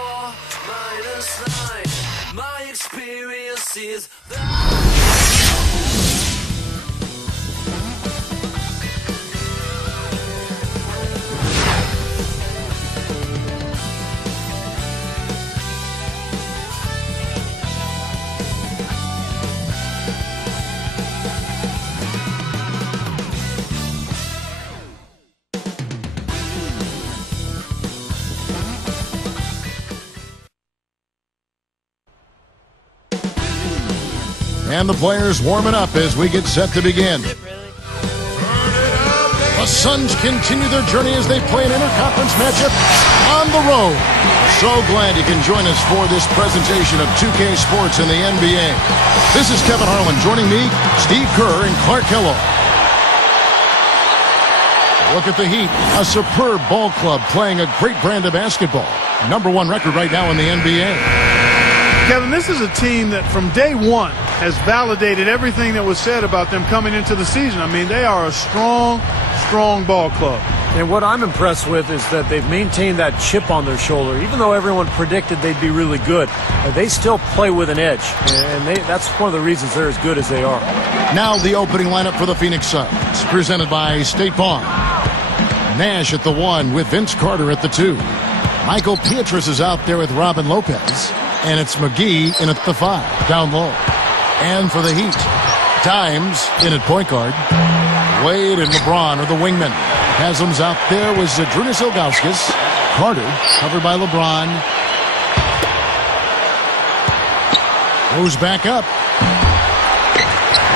4 minus 9. My experience is And the players warming up as we get set to begin. The Suns continue their journey as they play an interconference matchup on the road. So glad you can join us for this presentation of 2K Sports in the NBA. This is Kevin Harlan. Joining me, Steve Kerr and Clark Kellogg. Look at the Heat, a superb ball club playing a great brand of basketball. #1 record right now in the NBA. Kevin, this is a team that from day one has validated everything that was said about them coming into the season. I mean, they are a strong, strong ball club. And what I'm impressed with is that they've maintained that chip on their shoulder. Even though everyone predicted they'd be really good, they still play with an edge. And that's one of the reasons they're as good as they are. Now the opening lineup for the Phoenix Suns, presented by State Farm. Nash at the 1 with Vince Carter at the 2. Michael Pietrus is out there with Robin Lopez. And it's McGee in at the 5, down low. And for the Heat, Dimes in at point guard. Wade and LeBron are the wingmen. Haslam's out there with Zydrunas Ilgauskas. Carter covered by LeBron. Goes back up.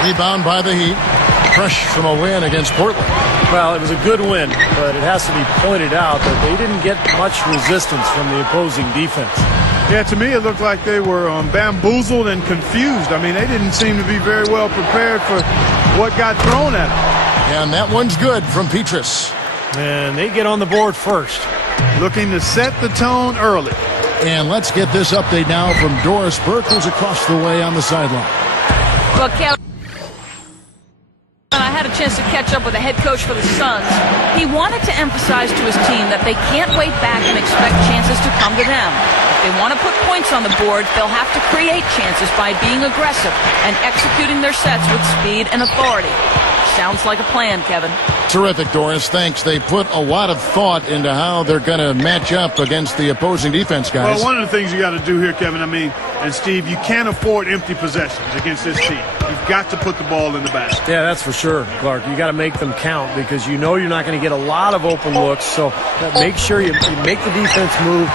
Rebound by the Heat. Fresh from a win against Portland. Well, it was a good win, but it has to be pointed out that they didn't get much resistance from the opposing defense. Yeah, to me it looked like they were bamboozled and confused. I mean, they didn't seem to be very well prepared for what got thrown at them. And that one's good from Pietrus. And they get on the board first. Looking to set the tone early. And let's get this update now from Doris Burke, who's across the way on the sideline. Well, Cal, I had a chance to catch up with the head coach for the Suns. He wanted to emphasize to his team that they can't wait back and expect chances to come to them. If they want to put points on the board, they'll have to create chances by being aggressive and executing their sets with speed and authority. Sounds like a plan, Kevin. Terrific, Doris. Thanks. They put a lot of thought into how they're going to match up against the opposing defense, guys. Well, one of the things you got to do here, Kevin, and Steve, you can't afford empty possessions against this team. You've got to put the ball in the basket. Yeah, that's for sure, Clark. You got to make them count because you know you're not going to get a lot of open looks. So make sure you make the defense move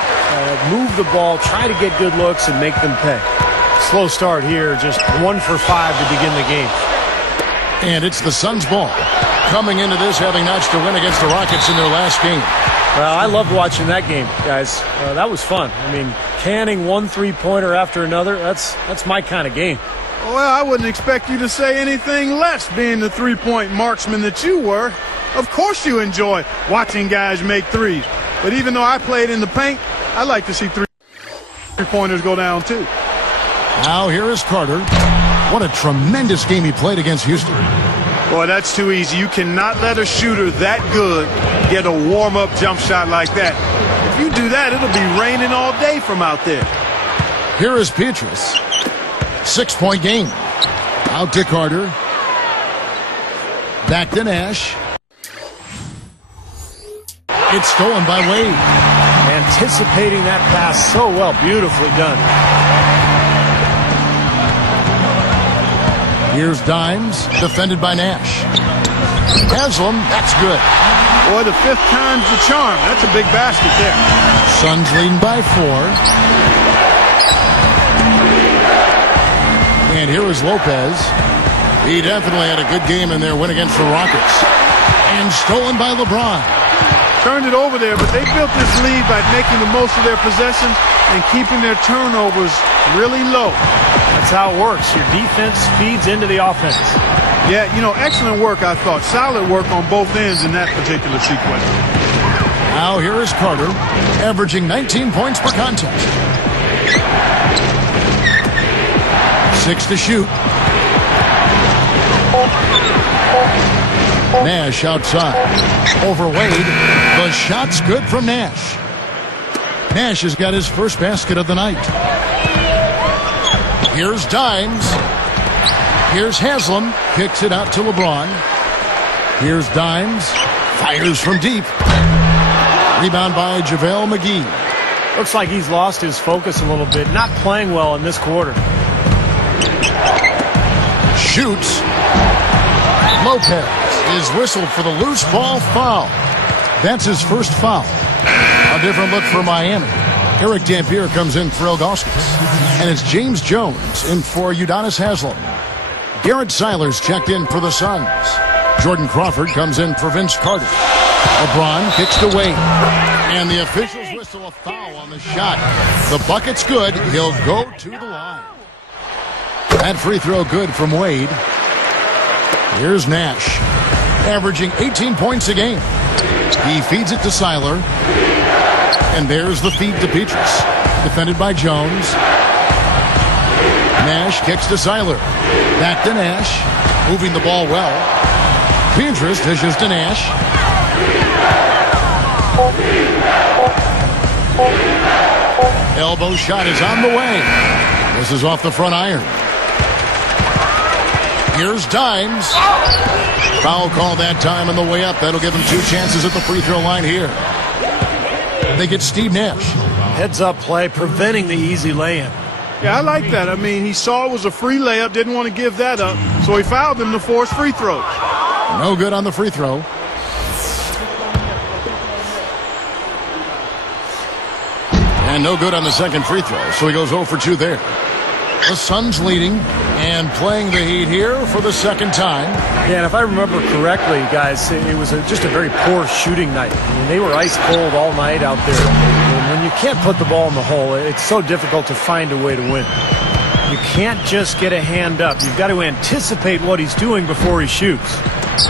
the ball, try to get good looks, and make them pay. Slow start here, just 1 for 5 to begin the game. And it's the Suns' ball. Coming into this, having notched a win against the Rockets in their last game. Well, I loved watching that game, guys. That was fun. I mean, canning one three-pointer after another, that's my kind of game. Well, I wouldn't expect you to say anything less, being the three-point marksman that you were. Of course you enjoy watching guys make threes. But even though I played in the paint, I like to see three-pointers go down, too. Now here is Carter. What a tremendous game he played against Houston. Boy, that's too easy. You cannot let a shooter that good get a warm-up jump shot like that. If you do that, it'll be raining all day from out there. Here is Pietrus. 6-point game. Out to Carter. Back to Nash. It's stolen by Wade. Anticipating that pass so well. Beautifully done. Here's Dimes, defended by Nash. Haslam, that's good. Boy, the 5th time's the charm. That's a big basket there. Suns leading by 4. And here is Lopez. He definitely had a good game in their win against the Rockets. And stolen by LeBron. Turned it over there, but they built this lead by making the most of their possessions and keeping their turnovers really low. That's how it works. Your defense feeds into the offense. Yeah, excellent work, I thought. Solid work on both ends in that particular sequence. Now here is Carter, averaging 19 points per contest. 6 to shoot. Nash outside. Over Wade. The shot's good from Nash. Nash has got his first basket of the night. Here's Dimes. Here's Haslam. Kicks it out to LeBron. Here's Dimes. Fires from deep. Rebound by JaVale McGee. Looks like he's lost his focus a little bit. Not playing well in this quarter. Shoots. Lopez is whistled for the loose ball foul. That's his first foul. A different look for Miami. Eric Dampier comes in for Ilgauskas. And it's James Jones in for Udonis Haslem. Garrett Silers checked in for the Suns. Jordan Crawford comes in for Vince Carter. LeBron kicks to Wade. And the officials whistle a foul on the shot. The bucket's good. He'll go to the line. That free throw good from Wade. Here's Nash, averaging 18 points a game. He feeds it to Siler. And there's the feed to Petrus. Defended by Jones. Nash kicks to Siler. Back to Nash. Moving the ball well. Petrus dishes to Nash. Elbow shot is on the way. This is off the front iron. Here's Dimes. Foul call that time on the way up. That'll give him 2 chances at the free throw line here. They get Steve Nash. Heads up play, preventing the easy lay-in. Yeah, I like that. I mean, he saw it was a free layup, didn't want to give that up, so he fouled him to force free throws. No good on the free throw. And no good on the second free throw, so he goes 0 for 2 there. The Suns leading and playing the Heat here for the second time. Yeah, and if I remember correctly, guys, it was just a very poor shooting night. I mean, they were ice cold all night out there. And when you can't put the ball in the hole, it's so difficult to find a way to win. You can't just get a hand up. You've got to anticipate what he's doing before he shoots.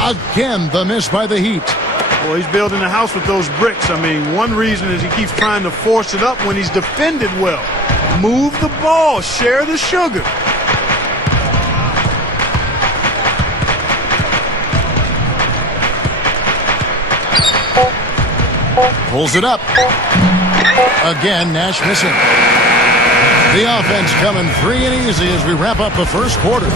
Again, the miss by the Heat. Well, he's building a house with those bricks. I mean, one reason is he keeps trying to force it up when he's defended well. Move the ball. Share the sugar. Pulls it up. Again, Nash missing. The offense coming free and easy as we wrap up the first quarter.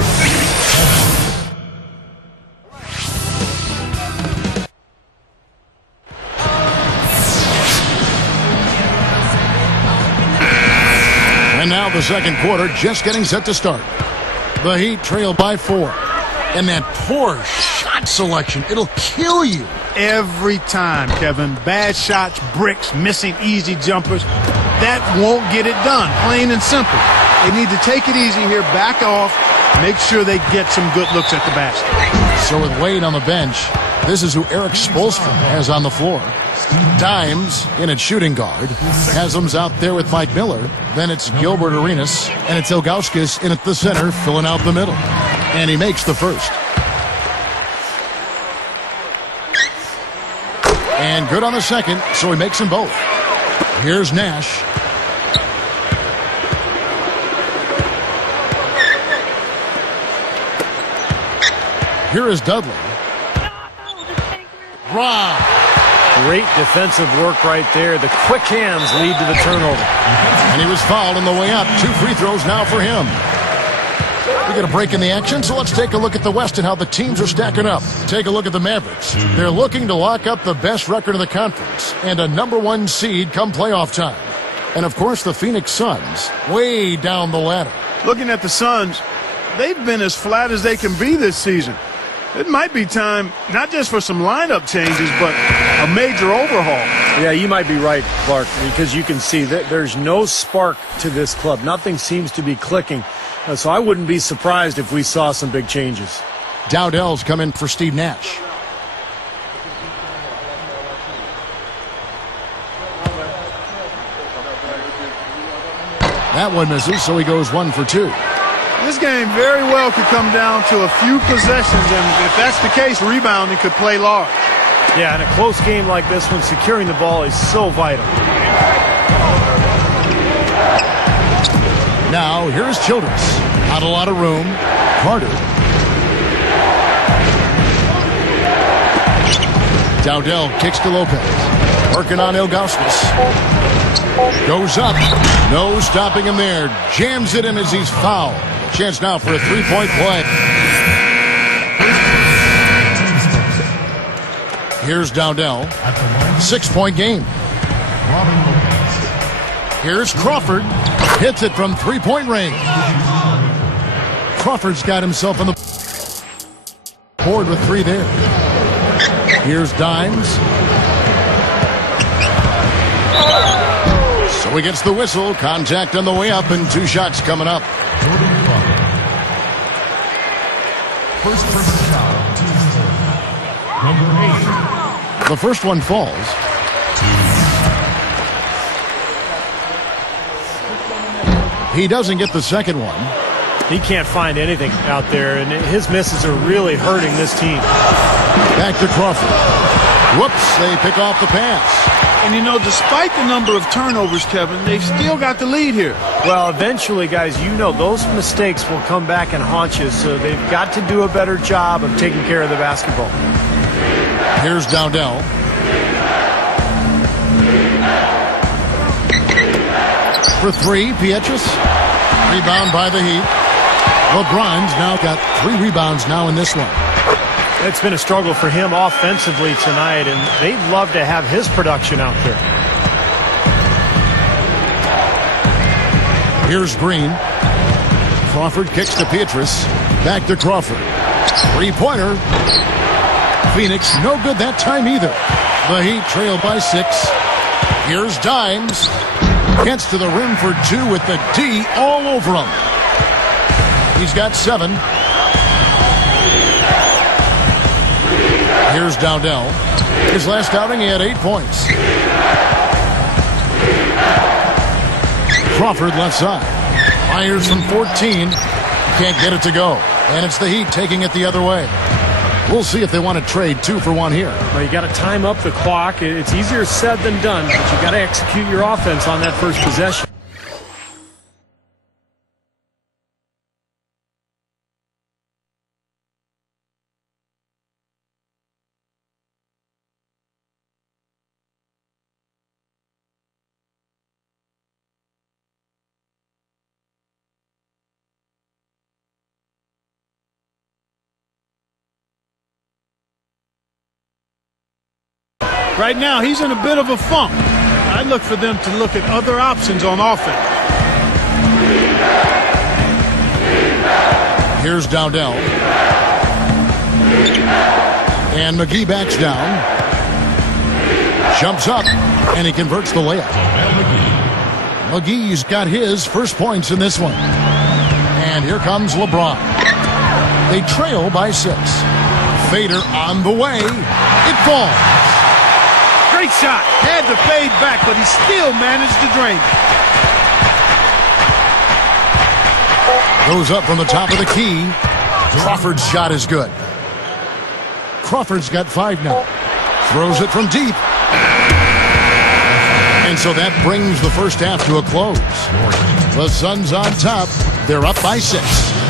And now the second quarter just getting set to start. The Heat trail by 4. And that poor shot selection, it'll kill you. Every time, Kevin. Bad shots, bricks, missing easy jumpers. That won't get it done, plain and simple. They need to take it easy here, back off, make sure they get some good looks at the basket. So with Wade on the bench, this is who Eric Spoelstra has on the floor. Dimes in at shooting guard. Haslam's out there with Mike Miller. Then it's Gilbert Arenas. And it's Ilgauskas in at the center, filling out the middle. And he makes the first. And good on the second, so he makes them both. Here's Nash. Here is Dudley. Wow. Great defensive work right there. The quick hands lead to the turnover. And he was fouled on the way up. 2 free throws now for him. We get a break in the action, so let's take a look at the West and how the teams are stacking up. Take a look at the Mavericks. They're looking to lock up the best record of the conference and a #1 seed come playoff time. And, of course, the Phoenix Suns way down the ladder. Looking at the Suns, they've been as flat as they can be this season. It might be time not just for some lineup changes, but a major overhaul. Yeah, you might be right, Clark, because you can see that there's no spark to this club. Nothing seems to be clicking. So I wouldn't be surprised if we saw some big changes. Dowdell's come in for Steve Nash. That one misses, so he goes 1 for 2. This game very well could come down to a few possessions, and if that's the case, rebounding could play large. Yeah, in a close game like this one, securing the ball is so vital. Now, here's Childress. Not a lot of room. Carter. Dowdell kicks to Lopez. Working on Ilgauskas. Goes up. No stopping him there. Jams it in as he's fouled. Chance now for a three-point play. Here's Dowdell. 6-point game. Here's Crawford. Hits it from three-point range. Crawford's got himself on the board with 3 there. Here's Dimes. So he gets the whistle. Contact on the way up and 2 shots coming up. First person shot, number 8. The first one falls. He doesn't get the second one. He can't find anything out there, and his misses are really hurting this team. Back to Crawford. Whoops, they pick off the pass. And, you know, despite the number of turnovers, Kevin, they've still got the lead here. Well, eventually, guys, you know those mistakes will come back and haunt you, so they've got to do a better job of taking care of the basketball. Here's Dowdell. For 3, Pietrus. Rebound by the Heat. LeBron's now got 3 rebounds now in this one. It's been a struggle for him offensively tonight, and they'd love to have his production out there. Here's Green. Crawford kicks to Pietrus. Back to Crawford. 3-pointer. Phoenix, no good that time either. The Heat trail by 6. Here's Dimes. Gets to the rim for 2 with the D all over him. He's got 7. Here's Dowdell. His last outing, he had 8 points. Crawford left side. Fires from 14. Can't get it to go. And it's the Heat taking it the other way. We'll see if they want to trade 2 for 1 here. Well, you got to time up the clock. It's easier said than done, but you got to execute your offense on that first possession. Right now, he's in a bit of a funk. I look for them to look at other options on offense. Here's Dowdell. And McGee backs down. Jumps up, and he converts the layup. McGee's got his first points in this one. And here comes LeBron. They trail by 6. Fader on the way. It falls. Great shot. Had to fade back, but he still managed to drain it. Goes up from the top of the key. Crawford's shot is good. Crawford's got 5 now. Throws it from deep. And so that brings the first half to a close. The Suns on top. They're up by 6.